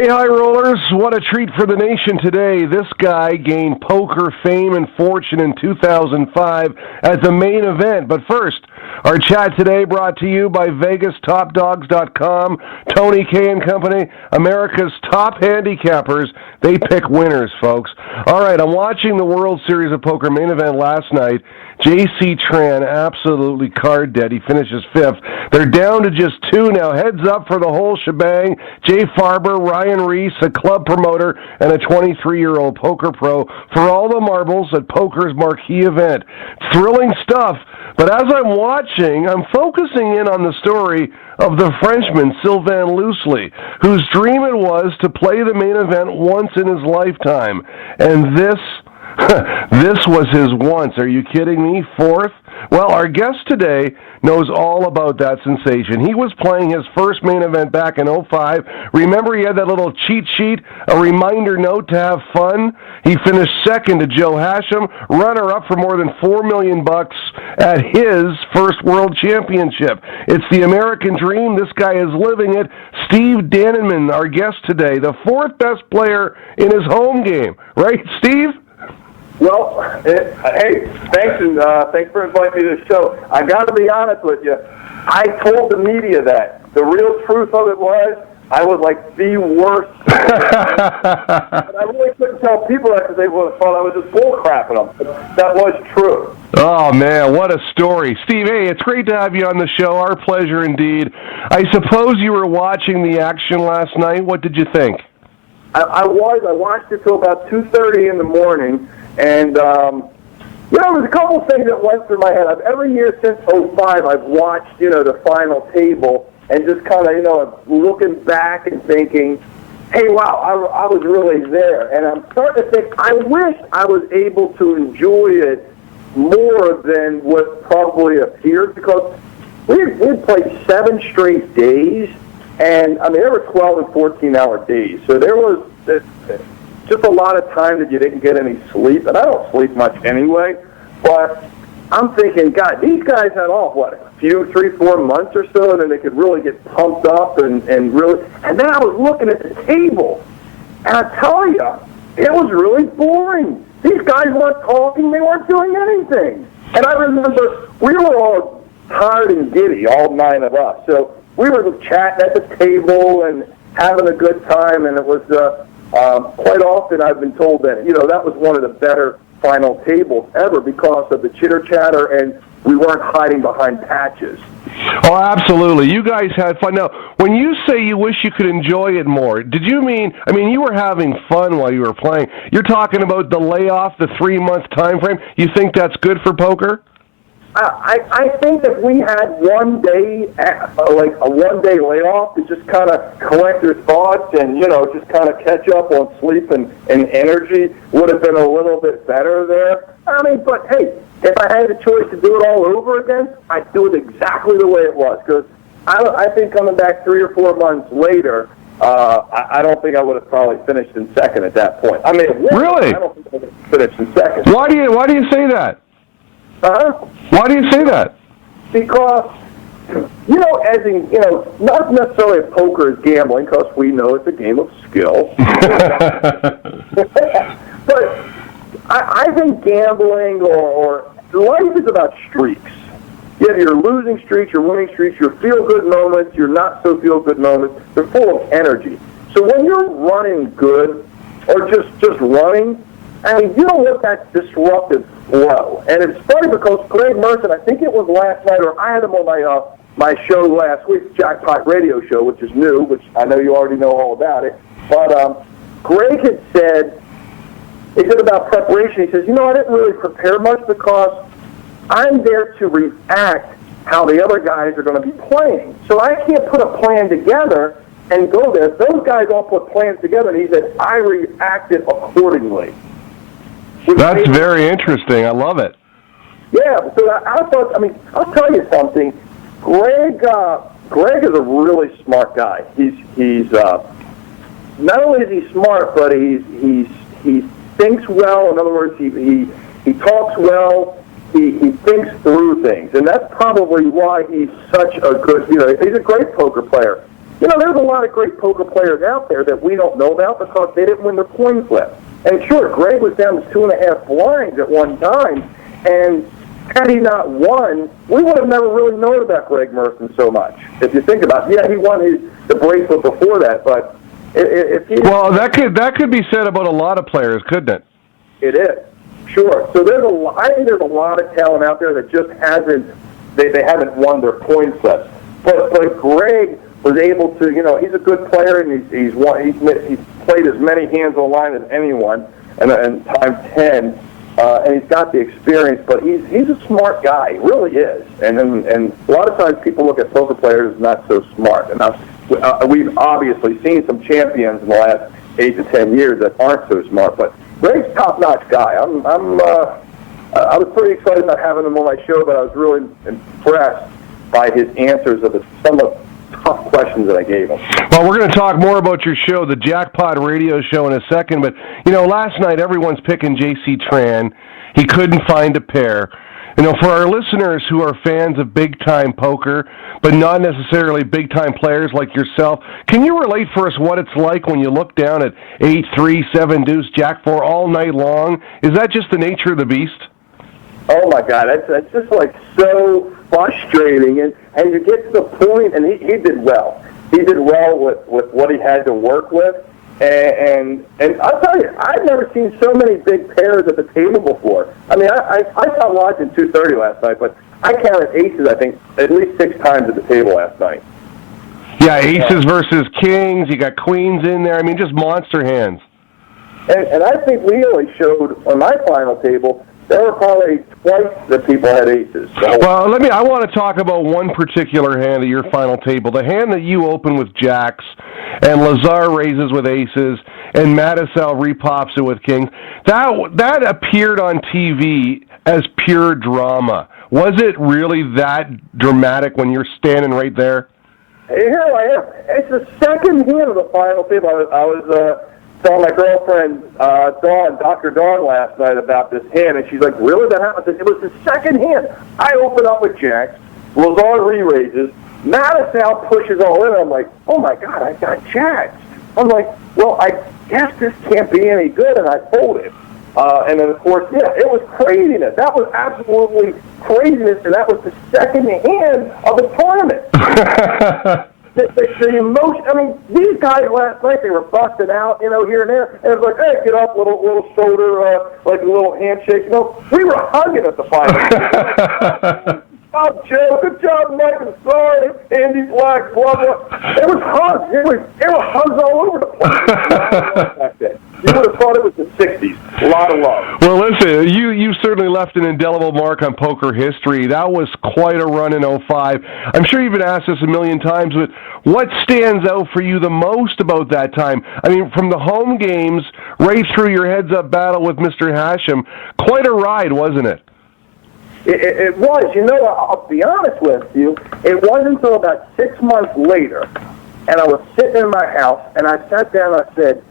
Hey, high rollers, what a treat for the nation today. This guy gained poker fame and fortune in 2005 as the main event. But first, our chat today brought to you by VegasTopDogs.com, Tony K and Company, America's top handicappers. They pick winners, folks. All right, I'm watching the World Series of Poker main event last night. J.C. Tran, absolutely card dead. He finishes fifth. They're down to just two now. Heads up for the whole shebang. Jay Farber, Ryan Reese, a club promoter, and a 23-year-old poker pro for all the marbles at poker's marquee event. Thrilling stuff. But as I'm watching, I'm focusing in on the story of the Frenchman, Sylvain Loosely, whose dream it was to play the main event once in his lifetime. And this was his once. Are you kidding me? Fourth? Well, our guest today knows all about that sensation. He was playing his first main event back in 2005. Remember, he had that little cheat sheet, a reminder note to have fun? He finished second to Joe Hachem, runner-up for more than $4 million at his first World Championship. It's the American dream. This guy is living it. Steve Dannenmann, our guest today, the fourth best player in his home game. Right, Steve? Well, hey, thanks, and thanks for inviting me to the show. I got to be honest with you. I told the media that. The real truth of it was I was like the worst. But I really couldn't tell people that because they would have thought I was just bullcrapping them. But that was true. Oh, man, what a story. Steve, hey, it's great to have you on the show. Our pleasure indeed. I suppose you were watching the action last night. What did you think? I was. I watched it till about 2:30 in the morning. And, there's a couple of things that went through my head. Every year since 2005, I've watched, the final table and just kind of, looking back and thinking, hey, wow, I was really there. And I'm starting to think, I wish I was able to enjoy it more than what probably appeared because we'd played 7 straight days. And, there were 12 and 14-hour days. So there was just a lot of time that you didn't get any sleep, and I don't sleep much anyway, but I'm thinking, God, these guys had off, a few, 3-4 months or so, and then they could really get pumped up and really, and then I was looking at the table, and I tell you, it was really boring. These guys weren't talking, they weren't doing anything. And I remember we were all tired and giddy, all 9 of us, so we were chatting at the table and having a good time, and it was, quite often I've been told that, that was one of the better final tables ever because of the chitter-chatter and we weren't hiding behind patches. Oh, absolutely. You guys had fun. Now, when you say you wish you could enjoy it more, did you mean, you were having fun while you were playing. You're talking about the layoff, the 3-month time frame. You think that's good for poker? I think if we had one day, like a one-day layoff to just kind of collect your thoughts and, just kind of catch up on sleep and energy would have been a little bit better there. But hey, if I had a choice to do it all over again, I'd do it exactly the way it was because I think coming back 3 or 4 months later, I don't think I would have probably finished in second at that point. Really? I don't think I would have finished in second. Why do you say that? Why do you say that? Because, as in, not necessarily poker is gambling, because we know it's a game of skill. But I think gambling or life is about streaks. You have your losing streaks, your winning streaks, your feel-good moments, your not-so-feel-good moments. They're full of energy. So when you're running good or just running, you don't want that disruptive flow. And it's funny because Greg Merson, I think it was last night, or I had him on my show last week, Jackpot Radio Show, which is new, which I know you already know all about it. But Greg had said, he said about preparation, he says, I didn't really prepare much because I'm there to react how the other guys are going to be playing. So I can't put a plan together and go there. Those guys all put plans together, and he said, I reacted accordingly. That's very interesting. I love it. Yeah, so I thought, I'll tell you something. Greg is a really smart guy. He's not only is he smart, but he thinks well. In other words, he talks well. He thinks through things, and that's probably why he's such a good. He's a great poker player. there's a lot of great poker players out there that we don't know about because they didn't win their coin flip. And sure, Greg was down to 2.5 blinds at one time, and had he not won, we would have never really known about Greg Merson so much. If you think about it, yeah, he won the bracelet before that, but if he that could be said about a lot of players, couldn't it? It is, sure. So I think there's a lot of talent out there that just they haven't won their coin flips. But Greg was able to, he's a good player, and he's played as many hands on line as anyone, and times 10, and he's got the experience. But he's a smart guy, he really is. And a lot of times people look at poker players as not so smart. And we've obviously seen some champions in the last 8 to 10 years that aren't so smart. But Greg's top-notch guy. I was pretty excited about having him on my show, but I was really impressed by his answers of some of the tough questions that I gave him. Well, we're going to talk more about your show, the Jackpot Radio Show, in a second. But, last night everyone's picking J.C. Tran. He couldn't find a pair. For our listeners who are fans of big-time poker, but not necessarily big-time players like yourself, can you relate for us what it's like when you look down at 8-3, 7-deuce, Jack-4 all night long? Is that just the nature of the beast? Oh, my God. That's just, so frustrating. And you get to the point, and he did well. He did well with what he had to work with. And I'll tell you, I've never seen so many big pairs at the table before. I mean, I stopped watching 2:30 last night, but I counted aces, I think, at least 6 times at the table last night. Yeah, aces versus kings. You got queens in there. I mean, just monster hands. And I think we only showed on my final table, there were probably twice that people had aces. So. Well, I want to talk about one particular hand at your final table. The hand that you open with jacks, and Lazar raises with aces, and Mattisell repops it with kings. That appeared on TV as pure drama. Was it really that dramatic when you're standing right there? Here I am. It's the second hand of the final table. I was telling my girlfriend, Dr. Dawn, last night about this hand, and she's like, really, that happened? It was the second hand. I open up with jacks, Lazar re-raises, Mattisell pushes all in, I'm like, oh my God, I got jacks. I'm like, well, I guess this can't be any good, and I folded. And then, of course, yeah, it was craziness. That was absolutely craziness, and that was the second hand of the tournament. The emotion, I mean, these guys last night, they were busting out, here and there, and it was like, hey, get up, little shoulder, like a little handshake. We were hugging at the final. Oh, Joe, good job, Mike, I'm sorry, Andy Black, blah, blah. It was hugs. There were hugs all over the place. You would have thought it was the 60s. A lot of love. Well, listen, you certainly left an indelible mark on poker history. That was quite a run in 2005. I'm sure you've been asked this a million times, but what stands out for you the most about that time? I mean, from the home games right through your heads-up battle with Mr. Hachem, quite a ride, wasn't it? It was. I'll be honest with you, it wasn't until about 6 months later, and I was sitting in my house, and I sat down and I said,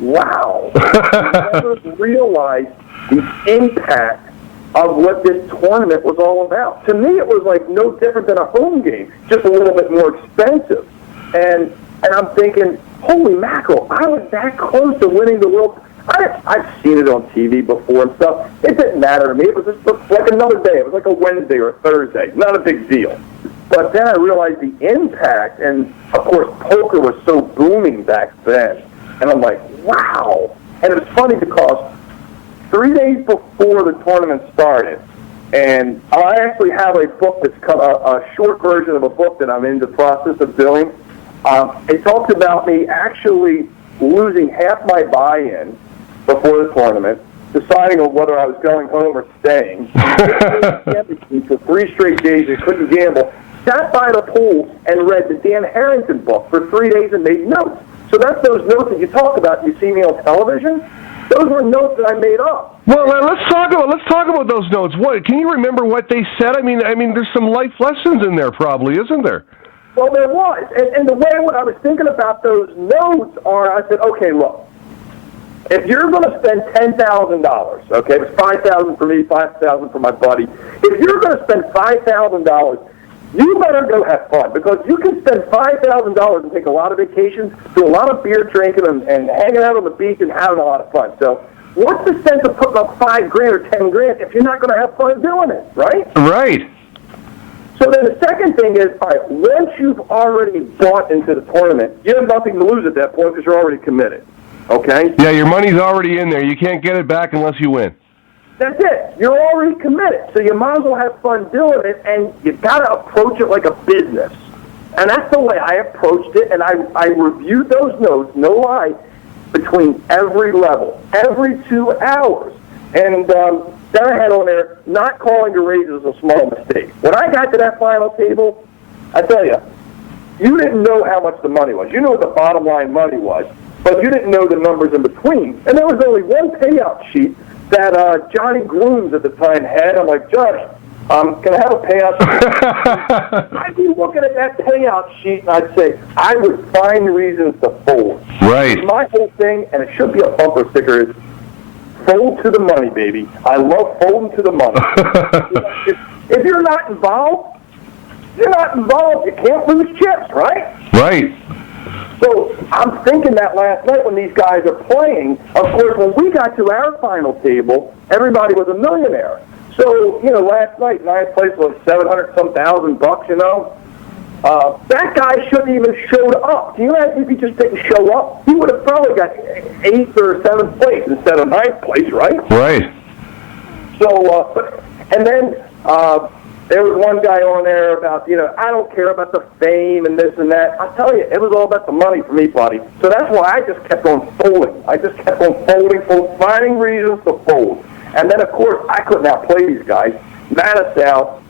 wow, I never realized the impact of what this tournament was all about. To me, it was like no different than a home game, just a little bit more expensive. And I'm thinking, holy mackerel, I was that close to winning the World Cup. I've seen it on TV before and stuff. It didn't matter to me. It was just like another day. It was like a Wednesday or a Thursday. Not a big deal. But then I realized the impact, and, of course, poker was so booming back then. And I'm like, wow. And it was funny because 3 days before the tournament started, and I actually have a book that's a short version of a book that I'm in the process of doing. It talks about me actually losing half my buy-in before the tournament, deciding on whether I was going home or staying. For 3 straight days, I couldn't gamble. Sat by the pool and read the Dan Harrington book for 3 days and made notes. So that's those notes that you talk about. You see me on television. Those were notes that I made up. Well, let's talk about those notes. What can you remember what they said? I mean, there's some life lessons in there, probably, isn't there? Well, there was, and the way what I was thinking about those notes are, I said, okay, look, if you're going to spend $10,000, okay, it's $5,000 for me, $5,000 for my buddy. If you're going to spend $5,000, you better go have fun, because you can spend $5,000 and take a lot of vacations, do a lot of beer drinking and hanging out on the beach and having a lot of fun. So what's the sense of putting up $5,000 or $10,000 if you're not going to have fun doing it, right? Right. So then the second thing is, all right, once you've already bought into the tournament, you have nothing to lose at that point because you're already committed, okay? Yeah, your money's already in there. You can't get it back unless you win. That's it. You're already committed, so you might as well have fun doing it, and you've got to approach it like a business. And that's the way I approached it, and I reviewed those notes, no lie, between every level, every 2 hours. And then I had on there, not calling to raise is a small mistake. When I got to that final table, I tell you, you didn't know how much the money was. You knew what the bottom line money was, but you didn't know the numbers in between. And there was only one payout sheet that Johnny Grooms at the time had. I'm like, Johnny, can I have a payout sheet? I'd be looking at that payout sheet, and I'd say, I would find reasons to fold. Right. My whole thing, and it should be a bumper sticker, is fold to the money, baby. I love folding to the money. If you're not involved, you're not involved. You can't lose chips, right? Right. So I'm thinking that last night when these guys are playing, of course, when we got to our final table, everybody was a millionaire. So, you know, last night, ninth place was $700,000, you know. That guy shouldn't even showed up. Can you imagine if he just didn't show up? He would have probably got 8th or 7th place instead of 9th place, right? Right. So, and then there was one guy on there about, you know, I don't care about the fame and this and that. I tell you, it was all about the money for me, buddy. So that's why I just kept on folding. I just kept on folding, finding reasons to fold. And then, of course, I couldn't outplay these guys. Mattisau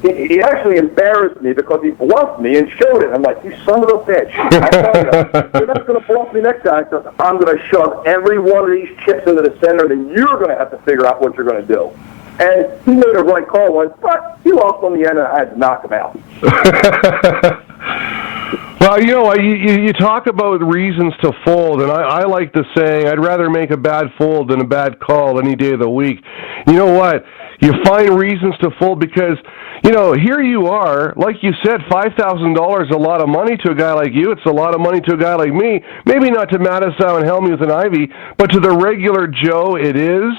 he actually embarrassed me because he bluffed me and showed it. I'm like, you son of a bitch. I tell you, you're not going to bluff me next time. So I'm going to shove every one of these chips into the center, and you're going to have to figure out what you're going to do. And he made a right call once, but he lost on the end, and I had to knock him out. Well, you know, you talk about reasons to fold, and I like the saying, I'd rather make a bad fold than a bad call any day of the week. You know what? You find reasons to fold because, you know, here you are, like you said, $5,000 is a lot of money to a guy like you. It's a lot of money to a guy like me. Maybe not to Mattisau and Helmuth and Ivy, but to the regular Joe, it is.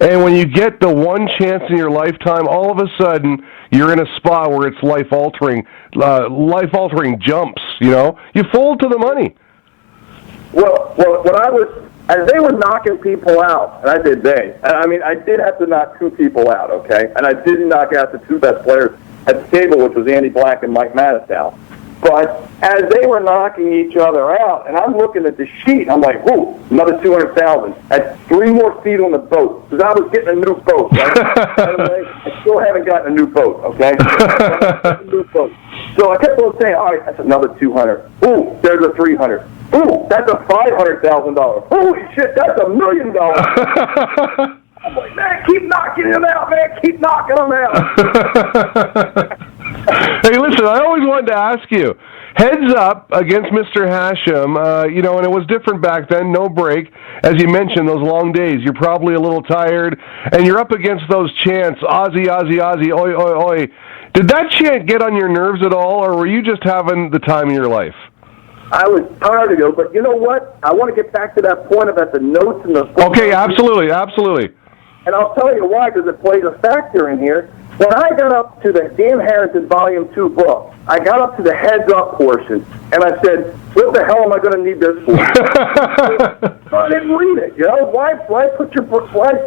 And when you get the one chance in your lifetime, all of a sudden you're in a spot where it's life-altering jumps, you know. You fold to the money. Well, when I was, as they were knocking people out, and I did I mean, I did have to knock 2 people out, okay? And I didn't knock out the 2 best players at the table, which was Andy Black and Mike Mattisau. But as they were knocking each other out, and I'm looking at the sheet, I'm like, whoa, another $200,000. That's 3 more feet on the boat, because I was getting a new boat, right? By the way, I still haven't gotten a new boat, okay? So I kept on saying, all right, that's another $200. Ooh, there's a $300. Ooh, that's a $500,000. Holy shit, that's $1 million. I'm like, man, keep knocking him out, man. Keep knocking him out. Hey, listen, I always wanted to ask you, heads up against Mr. Hachem, you know, and it was different back then, no break. As you mentioned, those long days, you're probably a little tired, and you're up against those chants, Aussie, Aussie, Aussie, oi, oi, oi. Did that chant get on your nerves at all, or were you just having the time of your life? I was tired of it, but you know what? I want to get back to that point about the notes and the... Okay, absolutely, absolutely. And I'll tell you why, because it plays a factor in here. When I got up to the Dan Harrington Volume 2 book, I got up to the heads-up portion, and I said, what the hell am I going to need this for? So I didn't read it, you know? Why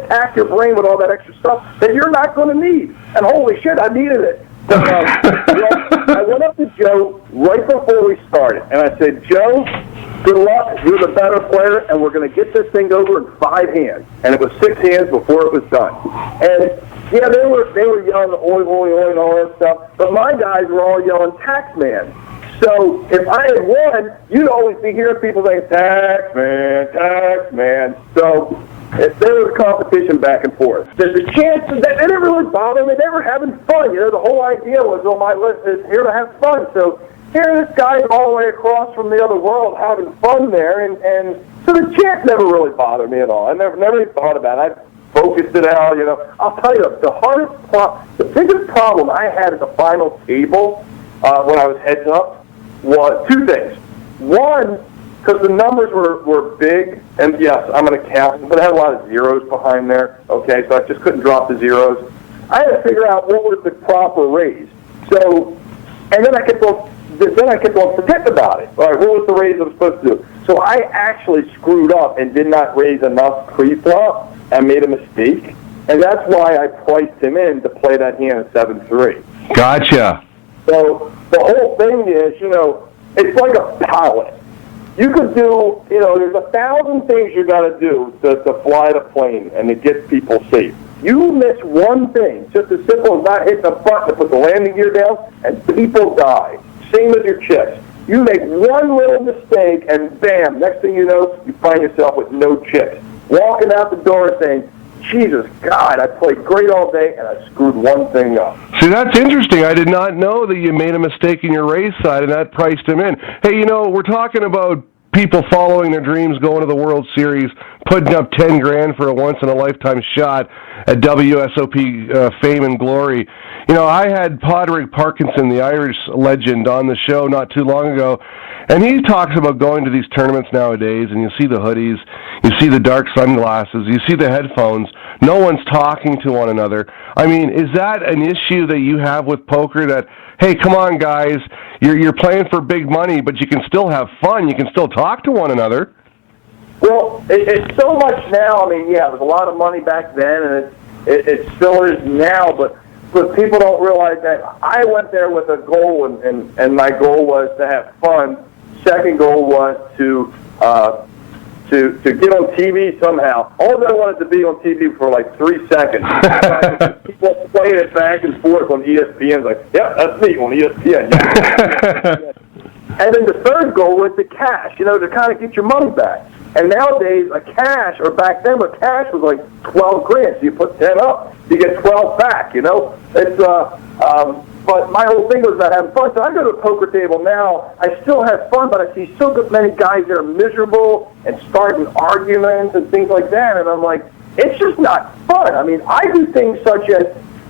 tack your brain with all that extra stuff that you're not going to need? And holy shit, I needed it. So, I went up to Joe right before we started, and I said, Joe, good luck. You're the better player, and we're going to get this thing over in 5 hands. And it was 6 hands before it was done. And yeah, they were yelling oi, oi, oi, and all that stuff, but my guys were all yelling Taxman. So if I had won, you'd always be hearing people saying Taxman, Taxman. So there was competition back and forth. The chances that they didn't really bother me. They were having fun. You know, the whole idea was on my list is here to have fun. So here, this guy all the way across from the other world having fun there, and so the chants never really bothered me at all. I never even thought about it. focused it out, you know. I'll tell you, the biggest problem I had at the final table when I was heads up was two things. One, because the numbers were big, and yes, I'm going to count, but I had a lot of zeros behind there, okay, so I just couldn't drop the zeros. I had to figure out what was the proper raise. So, and then I kept on forgetting about it. All right, what was the raise I was supposed to do? So I actually screwed up and did not raise enough pre-flop and made a mistake, and that's why I priced him in to play that hand at 7-3. Gotcha. So the whole thing is, you know, it's like a pilot. You could do, you know, there's 1,000 things you got to do to fly the plane and to get people safe. You miss one thing, just as simple as not hitting a button to put the landing gear down, and people die. Same as your chips. You make one little mistake, and bam, next thing you know, you find yourself with no chips. Walking out the door saying, Jesus, God, I played great all day, and I screwed one thing up. See, that's interesting. I did not know that you made a mistake in your race side, and that priced him in. Hey, you know, we're talking about people following their dreams, going to the World Series, putting up $10,000 for a once-in-a-lifetime shot at WSOP fame and glory. You know, I had Padraig Parkinson, the Irish legend, on the show not too long ago, and he talks about going to these tournaments nowadays, and you see the hoodies, you see the dark sunglasses, you see the headphones. No one's talking to one another. I mean, is that an issue that you have with poker that, hey, come on, guys, you're playing for big money, but you can still have fun, you can still talk to one another? Well, it's so much now. I mean, yeah, there's a lot of money back then, and it still is now, but people don't realize that I went there with a goal, and my goal was to have fun. Second goal was to get on TV somehow. All I wanted to be on TV for like 3 seconds. People playing it back and forth on ESPN. Like, yeah, that's me on ESPN. Yeah. And then the third goal was the cash, you know, to kind of get your money back. And nowadays, a cash, or back then, a cash was like $12,000. So you put 10 up, you get 12 back. You know, it's but my whole thing was about having fun. So I go to a poker table now. I still have fun, but I see so many guys that are miserable and starting arguments and things like that. And I'm like, it's just not fun. I mean, I do things such as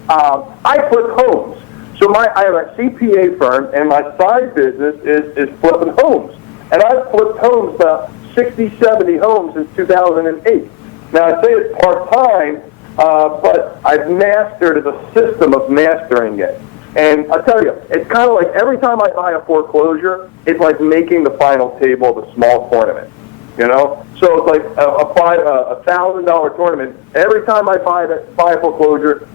I flip homes. So I have a CPA firm, and my side business is flipping homes. And I've flipped homes about 60, 70 homes since 2008. Now, I say it's part-time, but I've mastered the system of mastering it. And I tell you, it's kind of like every time I buy a foreclosure, it's like making the final table of a small tournament, you know? So it's like a $1,000 tournament. Every time I buy a foreclosure,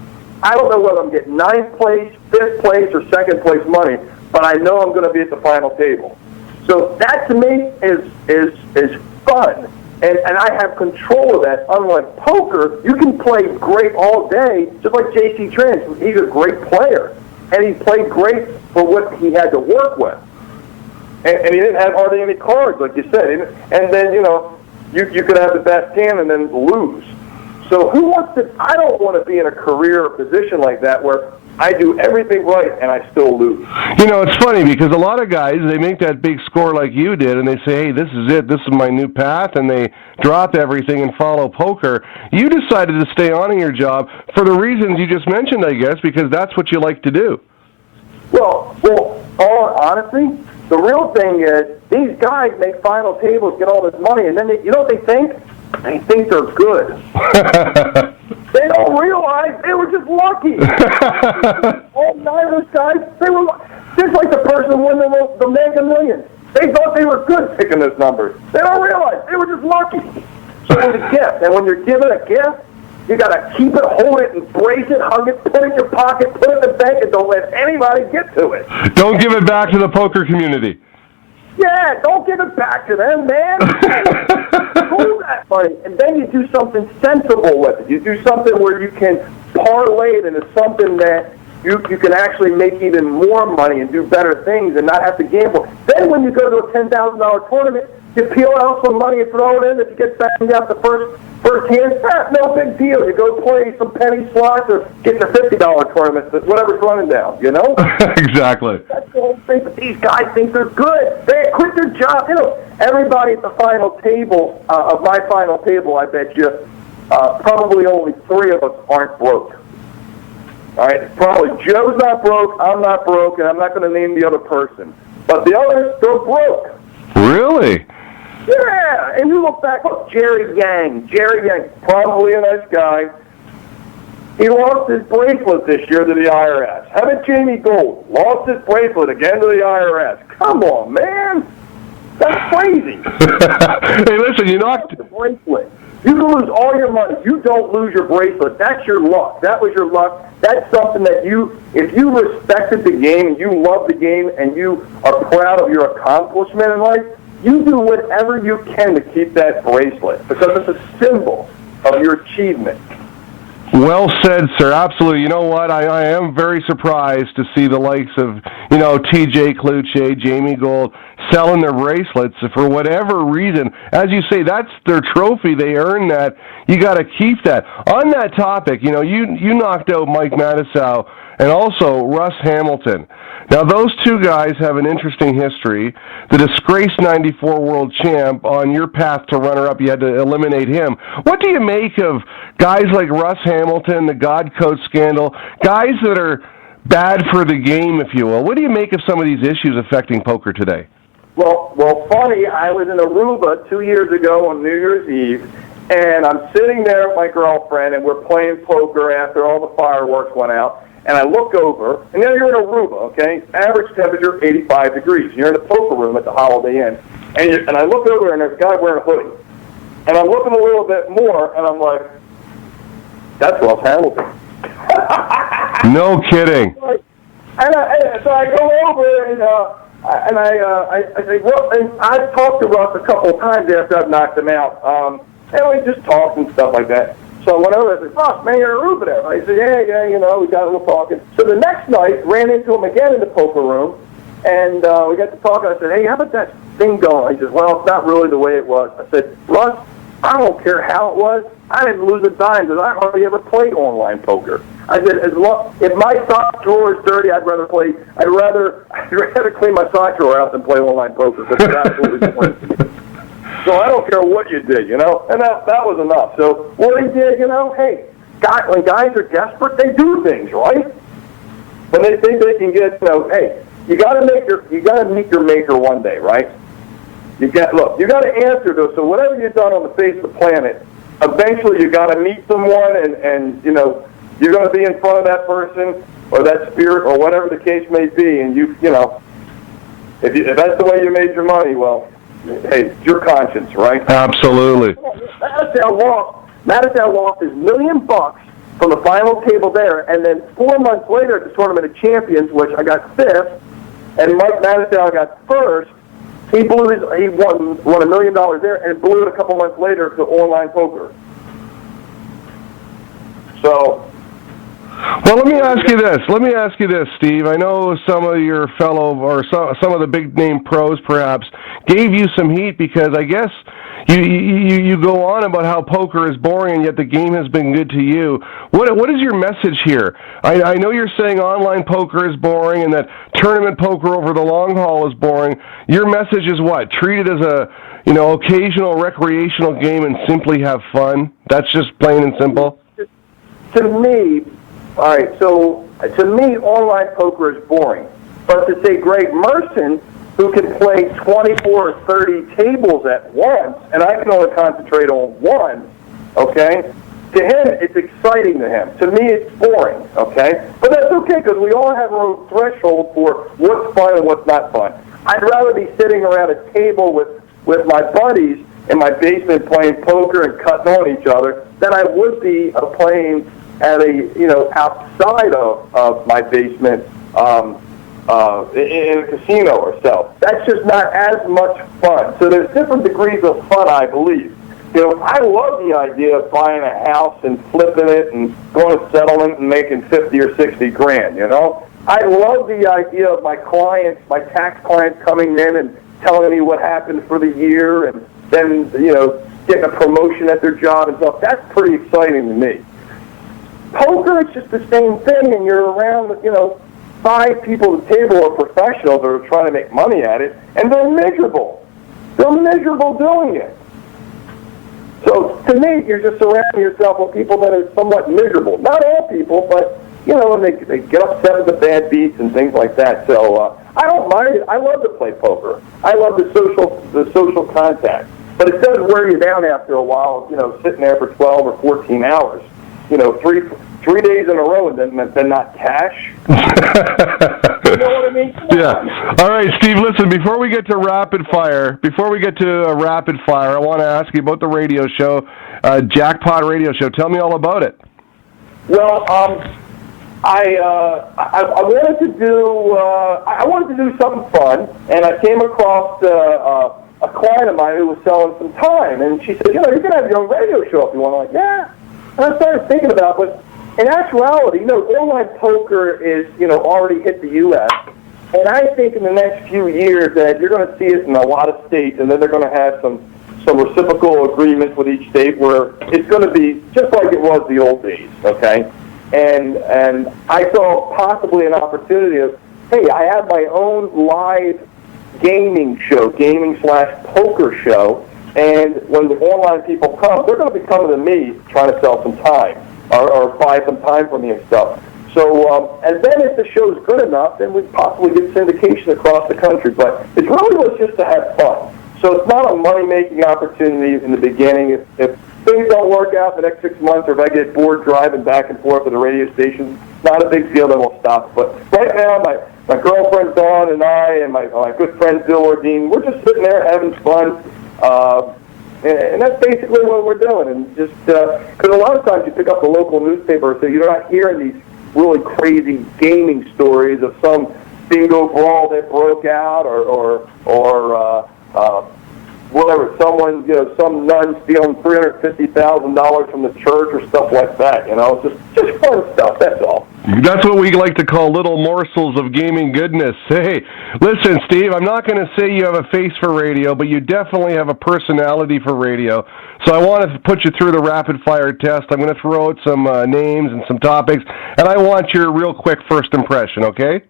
I don't know whether I'm getting 9th place, 5th place, or 2nd place money, but I know I'm going to be at the final table. So that to me is fun, and I have control of that. Unlike poker, you can play great all day, just like J.C. Trent. He's a great player, and he played great for what he had to work with. And he didn't have hardly any cards, like you said. And then, you know, you could have the best hand and then lose. So who wants to? I don't want to be in a career position like that where I do everything right and I still lose. You know, it's funny because a lot of guys, they make that big score like you did, and they say, hey, this is it, this is my new path, and they drop everything and follow poker. You decided to stay on in your job for the reasons you just mentioned, I guess, because that's what you like to do. Well, honestly, the real thing is these guys make final tables, get all this money, and then you know what they think? They think they're good. They don't realize they were just lucky. All 9 of those guys, they were just like the person winning the Mega Millions. They thought they were good picking those numbers. They don't realize they were just lucky. So it's a gift, and when you're given a gift, you got to keep it, hold it, embrace it, hug it, put it in your pocket, put it in the bank, and don't let anybody get to it. Don't give it back to the poker community. Yeah, don't give it back to them, man. Hold that money, and then you do something sensible with it. You do something where you can parlay it into something that you can actually make even more money and do better things and not have to gamble. Then when you go to a $10,000 tournament, you peel out some money and throw it in. If you get banged out the first hand, no big deal. You go play some penny slots or get in a $50 tournament, whatever's running down, you know? Exactly. That's the whole thing. But these guys think they're good. They quit their job. You know, everybody at the final table, of my final table, I bet you, probably only 3 of us aren't broke. All right? Probably Joe's not broke, I'm not broke, and I'm not going to name the other person. But the others, they're broke. Really? Yeah, and you look back, look, Jerry Yang, probably a nice guy. He lost his bracelet this year to the IRS. How about Jamie Gold? Lost his bracelet again to the IRS. Come on, man. That's crazy. Hey, listen, you knocked the bracelet. You can lose all your money. You don't lose your bracelet. That's your luck. That was your luck. That's something that if you respected the game and you love the game and you are proud of your accomplishment in life, you do whatever you can to keep that bracelet because it's a symbol of your achievement. Well said, sir. Absolutely. You know what? I am very surprised to see the likes of, T.J. Cloutier, Jamie Gold, selling their bracelets for whatever reason. As you say, that's their trophy. They earned that. You got to keep that. On that topic, you knocked out Mike Matusow and also Russ Hamilton. Now, those two guys have an interesting history. The disgraced 94 world champ, on your path to runner-up, you had to eliminate him. What do you make of guys like Russ Hamilton, the God Coach scandal, guys that are bad for the game, if you will? What do you make of some of these issues affecting poker today? Well, funny, I was in Aruba 2 years ago on New Year's Eve, and I'm sitting there with my girlfriend, and we're playing poker after all the fireworks went out. And I look over, and then you're in Aruba, okay? Average temperature, 85 degrees. You're in the poker room at the Holiday Inn. And I look over, and there's a guy wearing a hoodie. And I'm looking a little bit more, and I'm like, that's Russ Hamilton. No kidding. So I go over, and I say, well, and I've talked to Russ a couple of times after I've knocked him out. And we just talked and stuff like that. So I went over and I said, Russ, man, you're in Aruba there. I said, yeah, we got a little talking. So the next night, ran into him again in the poker room, and we got to talking. I said, hey, how about that thing going? He says, well, it's not really the way it was. I said, Russ, I don't care how it was. I didn't lose a dime because I hardly ever played online poker. I said, if my sock drawer is dirty, I'd rather clean my sock drawer out than play online poker because it's absolutely boring. So I don't care what you did, and that was enough. So what he did, hey, when guys are desperate, they do things, right? When they think they can get, hey, you got to meet your maker one day, right? You got to answer to. So whatever you've done on the face of the planet, eventually you got to meet someone, and you're going to be in front of that person or that spirit or whatever the case may be, and if that's the way you made your money, well. Hey, it's your conscience, right? Absolutely. Matusow lost his $1 million from the final table there, and then 4 months later at the Tournament of Champions, which I got 5th, and Mike Matusow got 1st. He won $1 million there, and blew it a couple months later to online poker. So. Well, let me ask you this, Steve. I know some of your some of the big-name pros, perhaps, gave you some heat because I guess you go on about how poker is boring and yet the game has been good to you. What is your message here? I know you're saying online poker is boring and that tournament poker over the long haul is boring. Your message is what? Treat it as a occasional recreational game and simply have fun? That's just plain and simple? To me... All right, so to me, online poker is boring. But to say Greg Merson, who can play 24 or 30 tables at once, and I can only concentrate on one, okay? To him, it's exciting to him. To me, it's boring, okay? But that's okay, because we all have our own threshold for what's fun and what's not fun. I'd rather be sitting around a table with my buddies in my basement playing poker and cutting on each other than I would be playing at outside of my basement in a casino or so. That's just not as much fun. So there's different degrees of fun, I believe. I love the idea of buying a house and flipping it and going to settlement and making 50 or 60 grand, I love the idea of my tax clients coming in and telling me what happened for the year and then, getting a promotion at their job and stuff. That's pretty exciting to me. Poker, it's just the same thing, and you're around with, 5 people at the table are professionals that are trying to make money at it, and they're miserable. They're miserable doing it. So to me, you're just surrounding yourself with people that are somewhat miserable. Not all people, but, and they get upset with the bad beats and things like that. So I don't mind it. I love to play poker. I love the social contact. But it does wear you down after a while, sitting there for 12 or 14 hours. 3 days in a row and then not cash. You know what I mean? Yeah. All right, Steve, listen, before we get to rapid fire, I want to ask you about the radio show, Jackpot Radio Show. Tell me all about it. Well, I wanted to do something fun, and I came across a client of mine who was selling some time, and she said, you can have your own radio show if you want. I'm like, yeah. And I started thinking about it, but in actuality, online poker is, already hit the U.S., and I think in the next few years that you're going to see it in a lot of states, and then they're going to have some reciprocal agreements with each state where it's going to be just like it was the old days, okay? And I saw possibly an opportunity of, hey, I have my own live gaming show, gaming/poker show, and when the online people come, they're going to be coming to me trying to sell some time or buy some time from me and stuff. So, and then if the show's good enough, then we possibly get syndication across the country. But it really was just to have fun. So it's not a money-making opportunity in the beginning. If things don't work out the next 6 months, or if I get bored driving back and forth to the radio station, not a big deal, then we'll stop. But right now, my girlfriend Dawn and I and my good friend Bill Ordine, we're just sitting there having fun. And that's basically what we're doing. And just because a lot of times you pick up the local newspaper, so you're not hearing these really crazy gaming stories of some bingo brawl that broke out or whatever, someone, some nun stealing $350,000 from the church or stuff like that. Just fun stuff. That's all. That's what we like to call little morsels of gaming goodness. Hey, listen, Steve, I'm not going to say you have a face for radio, but you definitely have a personality for radio. So I want to put you through the rapid-fire test. I'm going to throw out some names and some topics, and I want your real quick first impression, okay?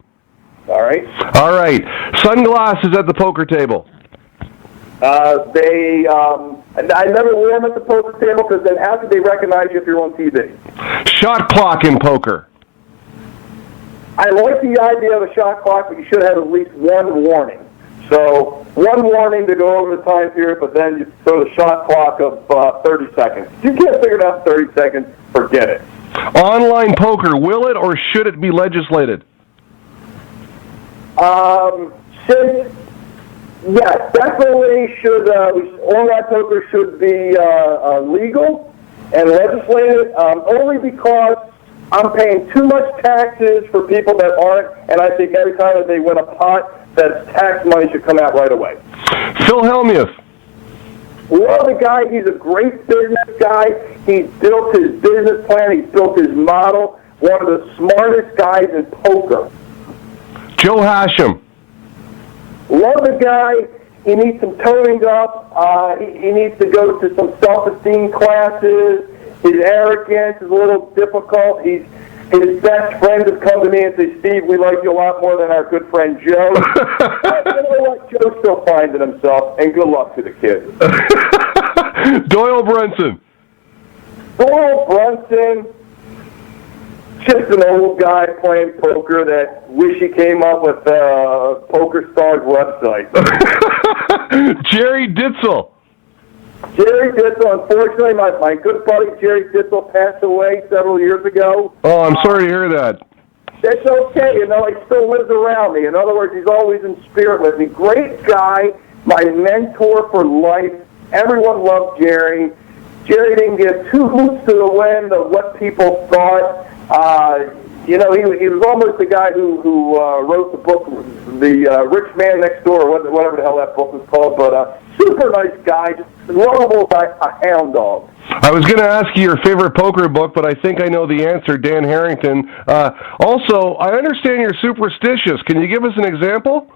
All right. All right. Sunglasses at the poker table. I never wear them at the poker table because then how could they recognize you if you're on TV? Shot clock in poker. I like the idea of a shot clock, but you should have at least one warning. So one warning to go over the time period, but then you throw the shot clock of 30 seconds. If you can't figure it out in 30 seconds, forget it. Online poker, will it or should it be legislated? Yes, definitely should. Online poker should be legal and legislated, only because I'm paying too much taxes for people that aren't, and I think every time that they win a pot, that tax money should come out right away. Phil Hellmuth. Love the guy. He's a great business guy. He's built his business plan. He's built his model. One of the smartest guys in poker. Joe Hachem. Love the guy. He needs some toning up. He needs to go to some self-esteem classes. His arrogance is a little difficult. His best friends have come to me and say, Steve, we like you a lot more than our good friend Joe. But you know what? Joe's still finding himself, and good luck to the kid. Doyle Brunson. Doyle Brunson, just an old guy playing poker that wish he came up with PokerStars website. Jerry Ditzel. Jerry Ditzel, unfortunately, my good buddy Jerry Ditzel passed away several years ago. Oh, I'm sorry to hear that. That's okay, he still lives around me. In other words, he's always in spirit with me. Great guy, my mentor for life. Everyone loved Jerry. Jerry didn't give two hoots to the wind of what people thought. He was almost the guy who wrote the book, The Rich Man Next Door, or whatever the hell that book was called, but super nice guy, just lovable like a hound dog. I was going to ask you your favorite poker book, but I think I know the answer, Dan Harrington. Also, I understand you're superstitious. Can you give us an example?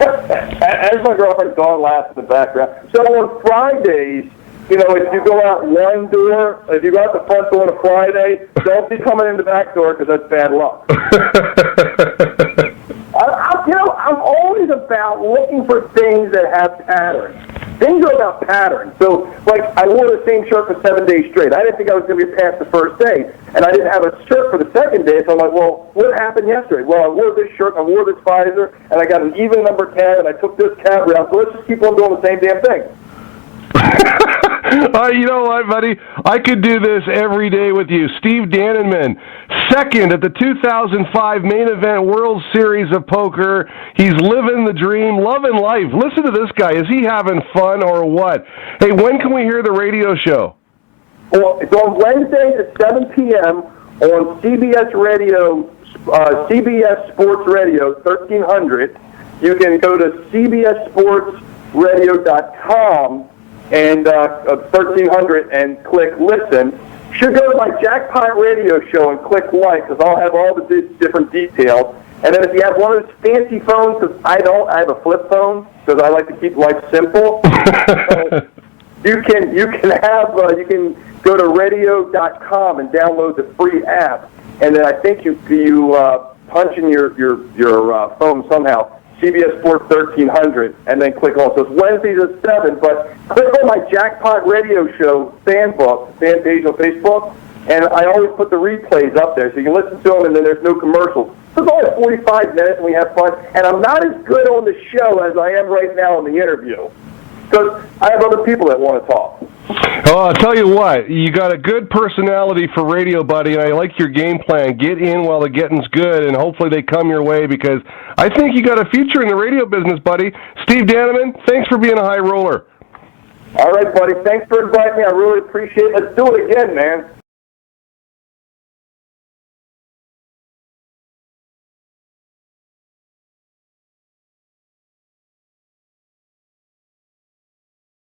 As my girlfriend Dawn laughs in the background. So on Fridays, if you go out one door, if you go out the front door on a Friday, don't be coming in the back door because that's bad luck. I'm always about looking for things that have patterns. things are about patterns. So, like, I wore the same shirt for 7 days straight. I didn't think I was going to get past the first day, and I didn't have a shirt for the second day, so I'm like, well, what happened yesterday? Well, I wore this shirt, I wore this visor, and I got an even number tab, and I took this cab route, so let's just keep on doing the same damn thing. You know what, buddy? I could do this every day with you. Steve Dannenmann, second at the 2005 Main Event World Series of Poker. He's living the dream, loving life. Listen to this guy. Is he having fun or what? Hey, when can we hear the radio show? Well, it's on Wednesdays at 7 p.m. on CBS Radio, CBS Sports Radio, 1300. You can go to cbssportsradio.com and 1300 and click listen. Should go to my Jackpot Radio Show and click like, because I'll have all the different details. And then if you have one of those fancy phones, because I have a flip phone, because I like to keep life simple. You can go to radio.com and download the free app, and then I think you punch in your phone somehow, CBS Sports 1300, and then click on. So it's Wednesdays at 7, but click on my Jackpot Radio Show fan page on Facebook, and I always put the replays up there, so you can listen to them, and then there's no commercials. So it's only 45 minutes, and we have fun, and I'm not as good on the show as I am right now in the interview, because I have other people that want to talk. Oh, I'll tell you what, you got a good personality for radio, buddy, and I like your game plan. Get in while the getting's good, and hopefully they come your way, because I think you got a future in the radio business, buddy. Steve Dannenmann, thanks for being a high roller. All right, buddy. Thanks for inviting me. I really appreciate it. Let's do it again, man.